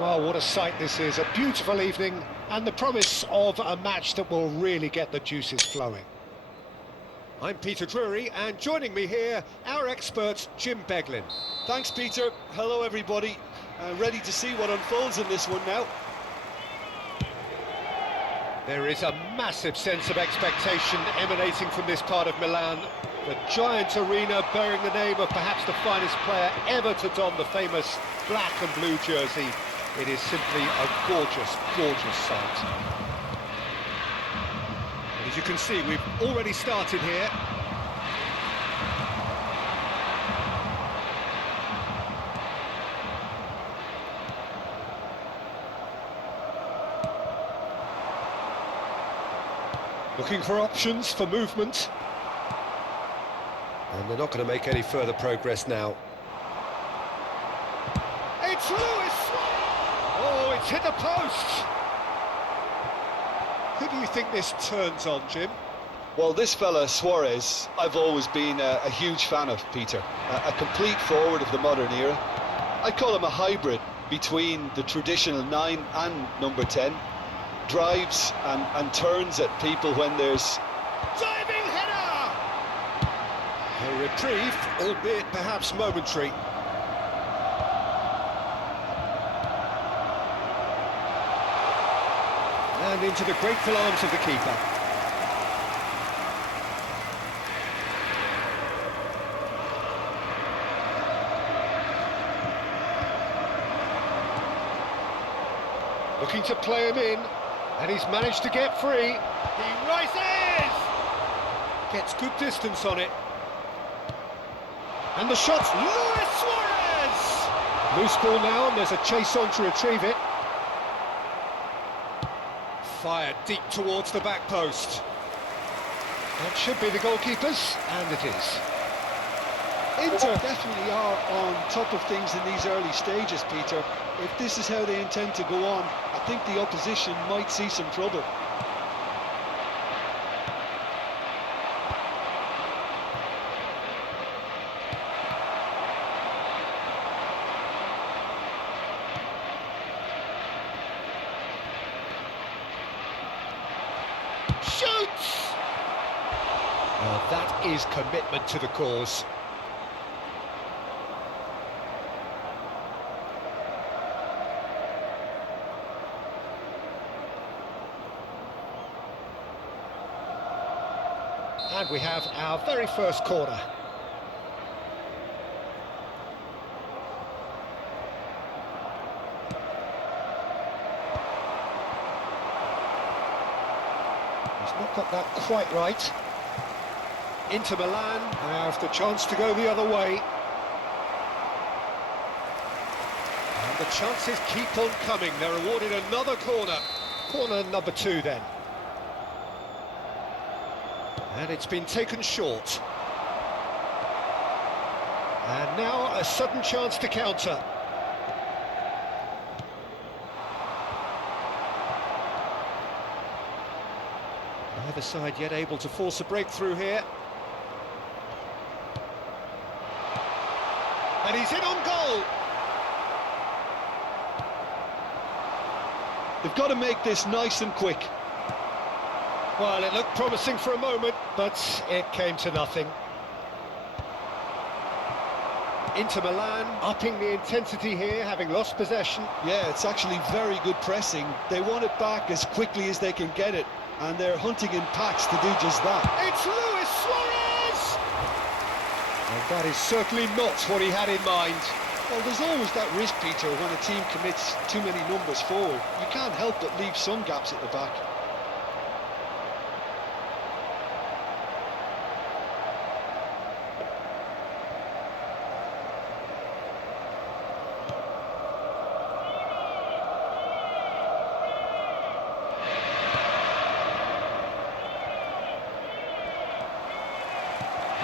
Well, what a sight this is, a beautiful evening and the promise of a match that will really get the juices flowing. I'm Peter Drury, and joining me here, our expert Jim Beglin. Thanks, Peter. Hello, everybody. Ready to see what unfolds in this one now. There is a massive sense of expectation emanating from this part of Milan. The giant arena bearing the name of perhaps the finest player ever to don the famous black and blue jersey. It is simply a gorgeous, gorgeous sight. And as you can see, we've already started here. Looking for options for movement. And they're not going to make any further progress now. It's Lewis! Oh, it's hit the post! Who do you think this turns on, Jim? Well, this fella, Suarez, I've always been a huge fan of, Peter. A complete forward of the modern era. I'd call him a hybrid between the traditional 9 and number 10. Drives and turns at people when there's... Diving header! A reprieve, albeit perhaps momentary. And into the grateful arms of the keeper. Looking to play him in, and he's managed to get free. He rises! Gets good distance on it. And the shot's Luis Suarez! Loose ball now, and there's a chase on to retrieve it. Fired deep towards the back post. That should be the goalkeepers, and it is. Inter definitely are on top of things in these early stages, Peter. If this is how they intend to go on, I think the opposition might see some trouble. Shoots! Oh, that is commitment to the cause. And we have our very first corner. He's not got that quite right. Inter Milan have the chance to go the other way. And the chances keep on coming. They're awarded another corner. Corner number 2 then. And it's been taken short. And now a sudden chance to counter. Neither side yet able to force a breakthrough here. And he's in on goal. They've got to make this nice and quick. Well, it looked promising for a moment, but it came to nothing. Inter Milan upping the intensity here, having lost possession. Yeah, it's actually very good pressing. They want it back as quickly as they can get it, and they're hunting in packs to do just that. It's Luis Suarez! And that is certainly not what he had in mind. Well, there's always that risk, Peter, when a team commits too many numbers forward. You can't help but leave some gaps at the back.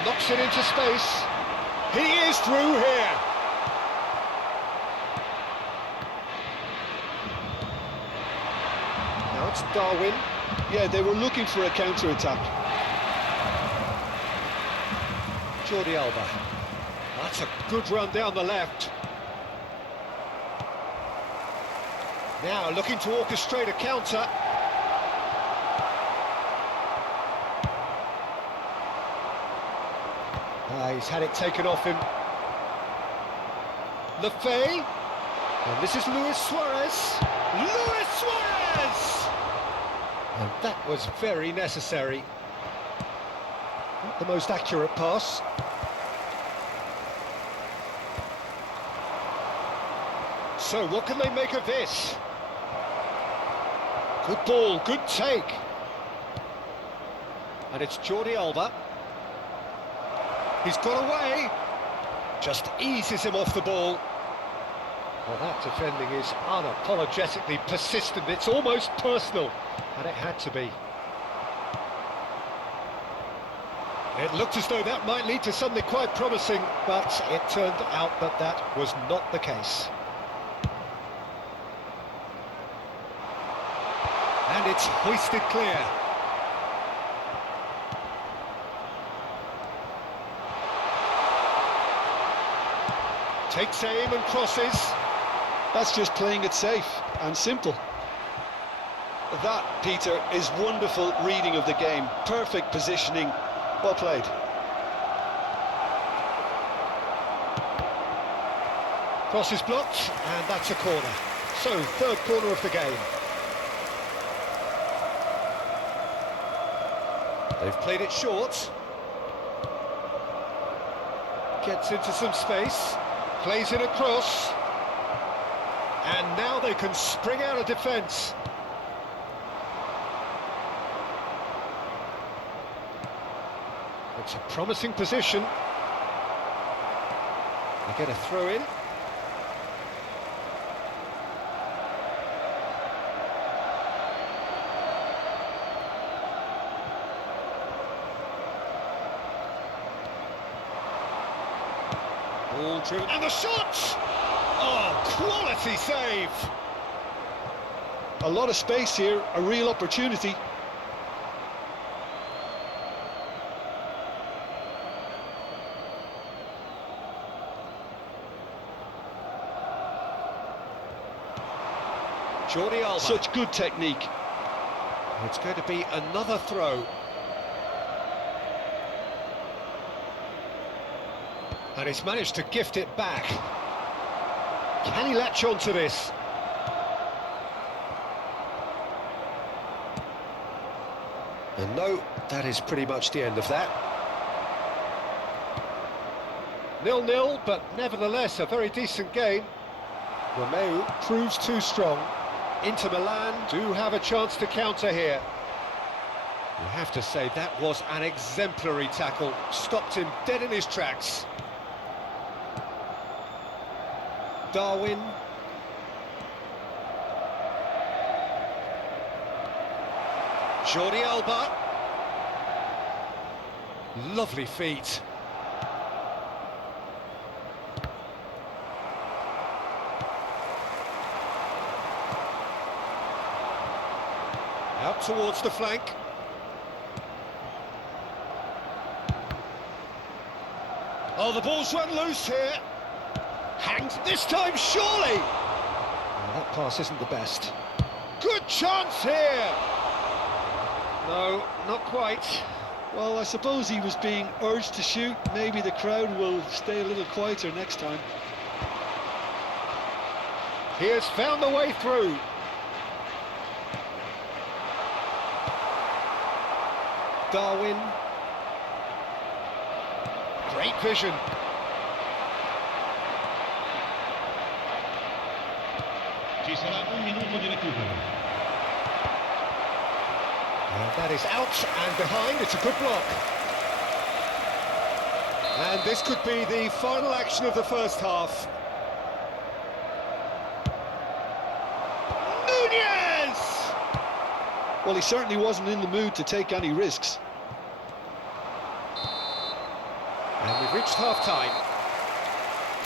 Knocks it into space. He is through here. Now it's Darwin. Yeah, they were looking for a counter-attack. Jordi Alba. That's a good run down the left. Now looking to orchestrate a counter. He's had it taken off him. Lefay. And this is Luis Suarez. Luis Suarez! And that was very necessary. Not the most accurate pass. So what can they make of this? Good ball, good take. And it's Jordi Alba. He's got away. Just eases him off the ball. Well, that defending is unapologetically persistent. It's almost personal. And it had to be. It looked as though that might lead to something quite promising, but it turned out that that was not the case. And it's hoisted clear. Takes aim and crosses. That's just playing it safe and simple. That, Peter, is wonderful reading of the game. Perfect positioning. Well played. Cross is blocked, and that's a corner. So, third corner of the game. They've played it short. Gets into some space. Plays it across. And now they can spring out of defence. It's a promising position. They get a throw in. Ball driven, and the shot! Oh, quality save! A lot of space here, a real opportunity. Jordi Alba. Such good technique. It's going to be another throw. And he's managed to gift it back. Can he latch on to this? And no, that is pretty much the end of that. 0-0, but nevertheless a very decent game. Romeu proves too strong. Inter Milan do have a chance to counter here. You have to say that was an exemplary tackle. Stopped him dead in his tracks. Darwin. Jordi Alba. Lovely feet. Out towards the flank. Oh, the ball's run loose here. Hangs this time, surely. Oh, that pass isn't the best. Good chance here! No, not quite. Well, I suppose he was being urged to shoot. Maybe the crowd will stay a little quieter next time. He has found the way through. Darwin. Great vision. Ci sarà un minuto di recupero. And that is out and behind. It's a good block. And this could be the final action of the first half. Nunez! Well, he certainly wasn't in the mood to take any risks. And we've reached half-time.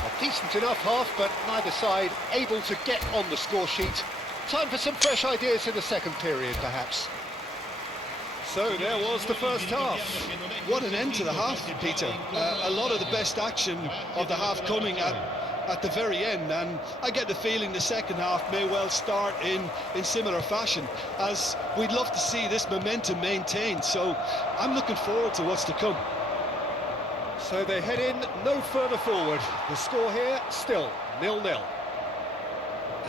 A decent enough half, but neither side able to get on the score sheet. Time for some fresh ideas in the second period, perhaps. So there was the first half. What an end to the half, Peter. A lot of the best action of the half coming at the very end, and I get the feeling the second half may well start in similar fashion, as we'd love to see this momentum maintained. So I'm looking forward to what's to come. So they head in no further forward. The score here still 0-0.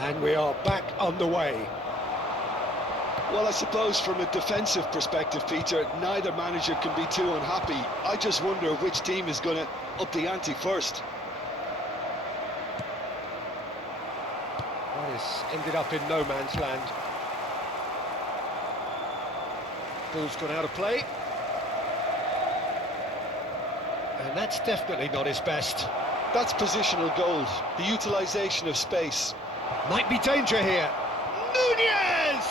And we are back underway. Well, I suppose from a defensive perspective, Peter, neither manager can be too unhappy. I just wonder which team is going to up the ante first. That has ended up in no man's land. Ball's gone out of play. And that's definitely not his best. That's positional gold, the utilisation of space. Might be danger here. Nunez!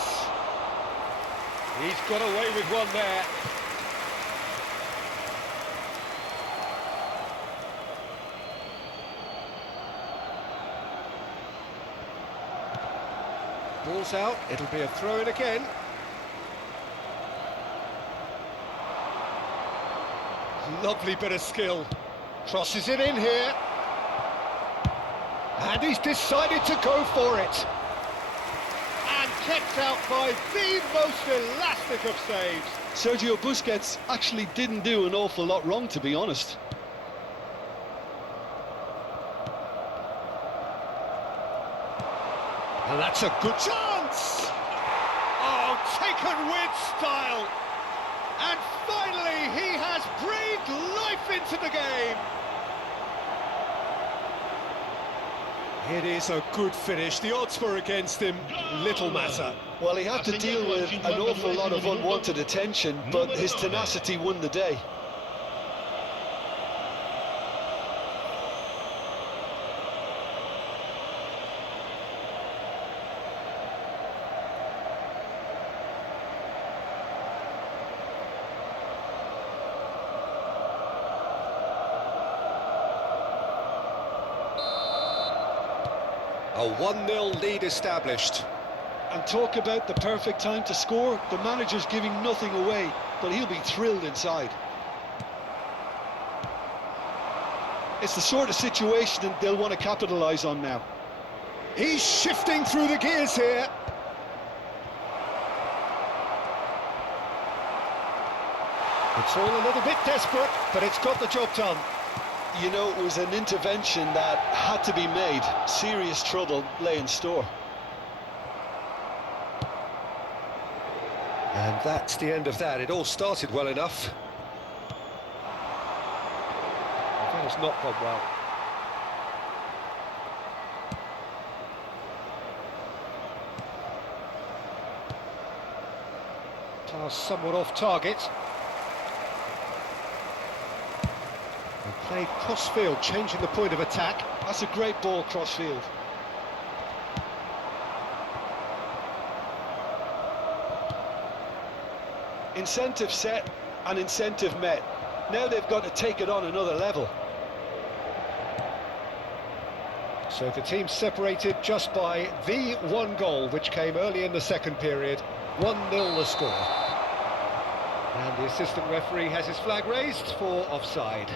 He's got away with one there. Ball's out, it'll be a throw-in again. Lovely bit of skill. Crosses it in here. And he's decided to go for it. And kept out by the most elastic of saves. Sergio Busquets actually didn't do an awful lot wrong, to be honest. And that's a good chance! Oh, taken with style! And finally, he has breathed life into the game! It is a good finish. The odds were against him. Little matter. Well, he had to deal with an awful lot of unwanted attention, but his tenacity won the day. A 1-0 lead established. And talk about the perfect time to score. The manager's giving nothing away, but he'll be thrilled inside. It's the sort of situation that they'll want to capitalise on now. He's shifting through the gears here. It's all a little bit desperate, but it's got the job done. You know, it was an intervention that had to be made. Serious trouble lay in store. And that's the end of that. It all started well enough. That has not gone well. Pass somewhat off target. And played cross-field, changing the point of attack. That's a great ball cross-field. Incentive set and incentive met. Now they've got to take it on another level. So the team separated just by the one goal, which came early in the second period. 1-0 the score. And the assistant referee has his flag raised for offside.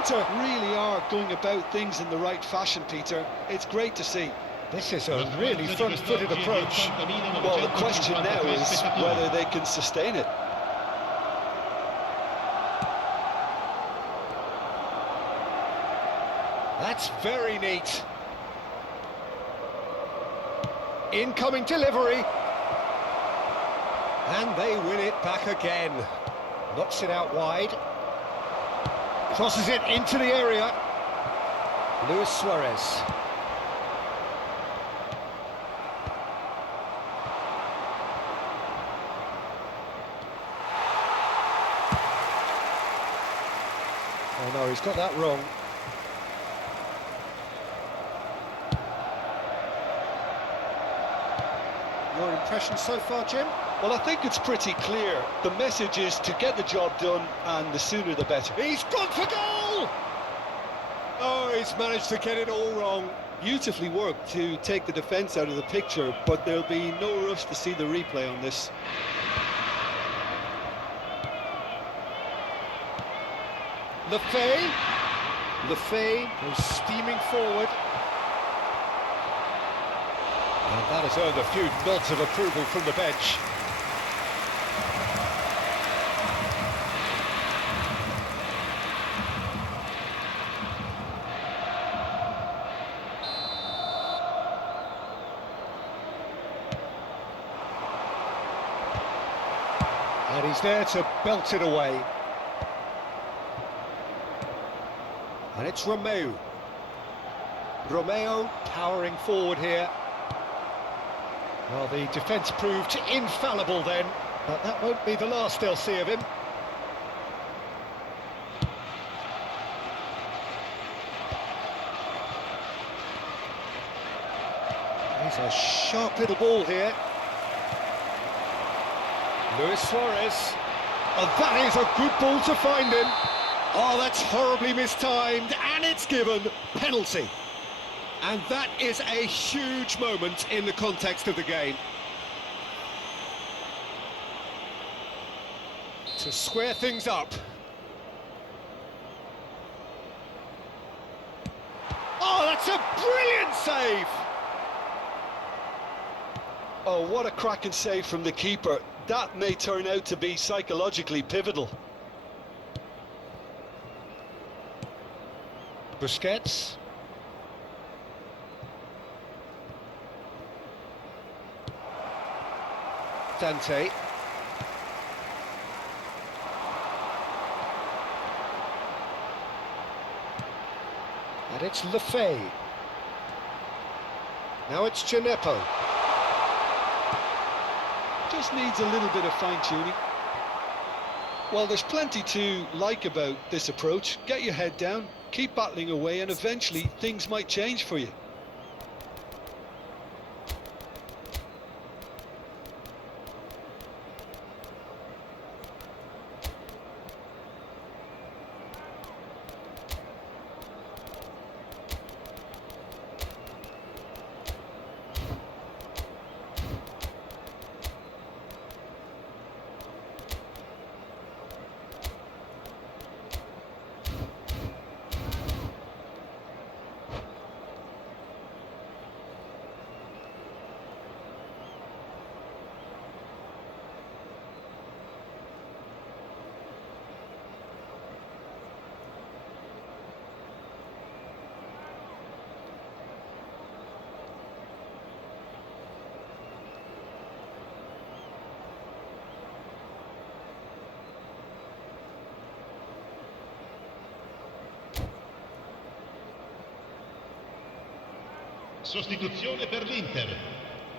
Inter really are going about things in the right fashion, Peter. It's great to see. This is a really front-footed approach. Well, the question now is whether they can sustain it. That's very neat. Incoming delivery. And they win it back again. Knocks it out wide. Crosses it into the area. Luis Suarez. Oh no, he's got that wrong. Your impression so far, Jim? Well, I think it's pretty clear. The message is to get the job done, and the sooner the better. He's gone for goal! Oh, he's managed to get it all wrong. Beautifully worked to take the defence out of the picture, but there'll be no rush to see the replay on this. Lefebvre goes steaming forward. And that has earned a few nods of approval from the bench. And he's there to belt it away. And it's Romeo. Romeo powering forward here. Well, the defence proved infallible then, but that won't be the last they'll see of him. He's a sharp little ball here. Luis Suarez. Oh, that is a good ball to find him. Oh, that's horribly mistimed, and it's given penalty. And that is a huge moment in the context of the game. To square things up. Oh, that's a brilliant save! Oh, what a cracking save from the keeper. That may turn out to be psychologically pivotal. Busquets. Dante. And it's Lefebvre. Now it's Gineppo. Just needs a little bit of fine-tuning. Well, there's plenty to like about this approach. Get your head down, keep battling away, and eventually things might change for you. Sostituzione per l'Inter.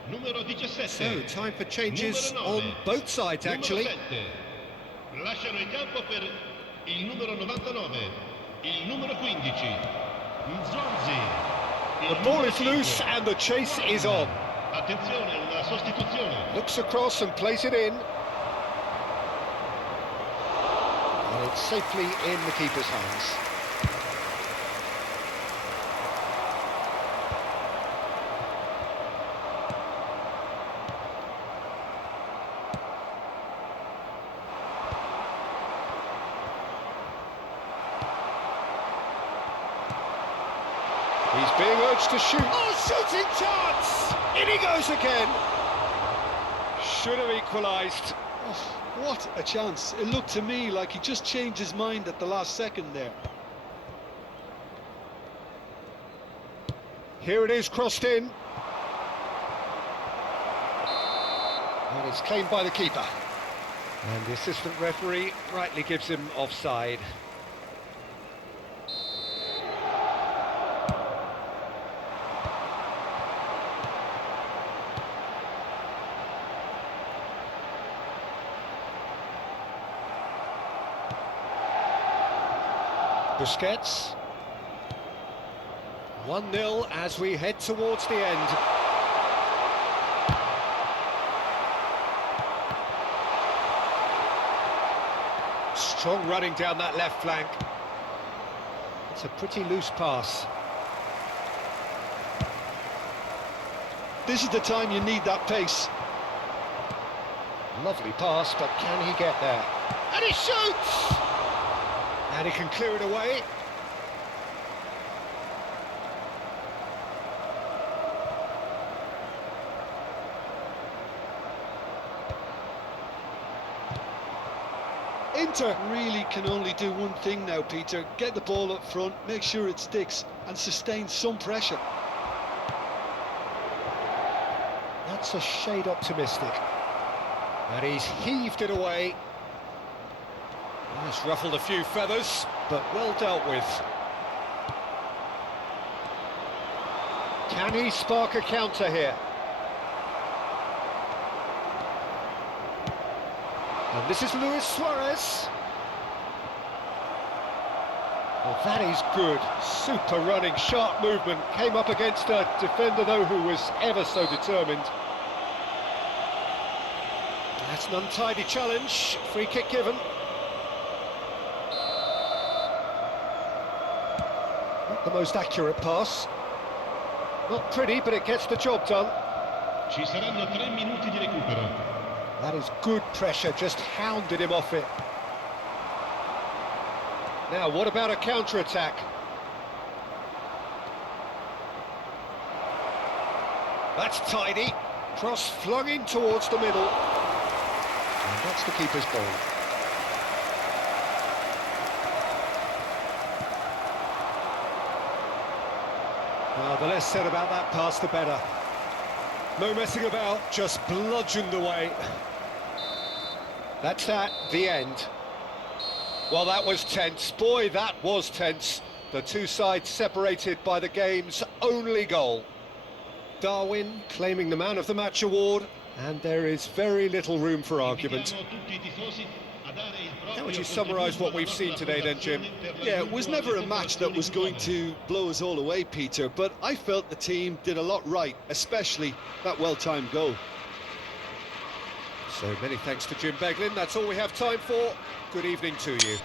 Numero 17. So, time for changes Numero 9. on both sides, actually. Numero 7. Lasciano il campo per il numero 99, il numero 15, Nzonzi. The ball is loose and the chase is on. Attenzione, una sostituzione. Looks across and plays it in. And it's safely in the keeper's hands. being urged to shoot. Oh, shooting chance! In he goes again. Should have equalised. Oh, what a chance. It looked to me like he just changed his mind at the last second there. Here it is, crossed in. And it's claimed by the keeper. And the assistant referee rightly gives him offside. Busquets. 1-0 as we head towards the end. Strong running down that left flank. It's a pretty loose pass. This is the time you need that pace. Lovely pass, but can he get there? And he shoots! And he can clear it away. Inter really can only do one thing now, Peter. Get the ball up front, make sure it sticks, and sustain some pressure. That's a shade optimistic. And he's heaved it away. Well, it's ruffled a few feathers, but well dealt with. Can he spark a counter here? And this is Luis Suarez. Well, that is good. Super running, sharp movement. Came up against a defender, though, who was ever so determined. That's an untidy challenge. Free kick given. Not the most accurate pass. Not pretty, but it gets the job done. Ci saranno 3 minuti di recupero. That is good pressure, just hounded him off it. Now, what about a counter-attack? That's tidy. Cross flung in towards the middle. And that's the keeper's ball. Well, the less said about that pass, the better. No messing about, just bludgeoned away. That's that, the end. Well, that was tense. Boy, that was tense. The two sides separated by the game's only goal. Darwin claiming the Man of the Match award, and there is very little room for argument. How would you summarise what we've seen today then, Jim? Yeah, it was never a match that was going to blow us all away, Peter, but I felt the team did a lot right, especially that well-timed goal. So many thanks to Jim Beglin. That's all we have time for. Good evening to you.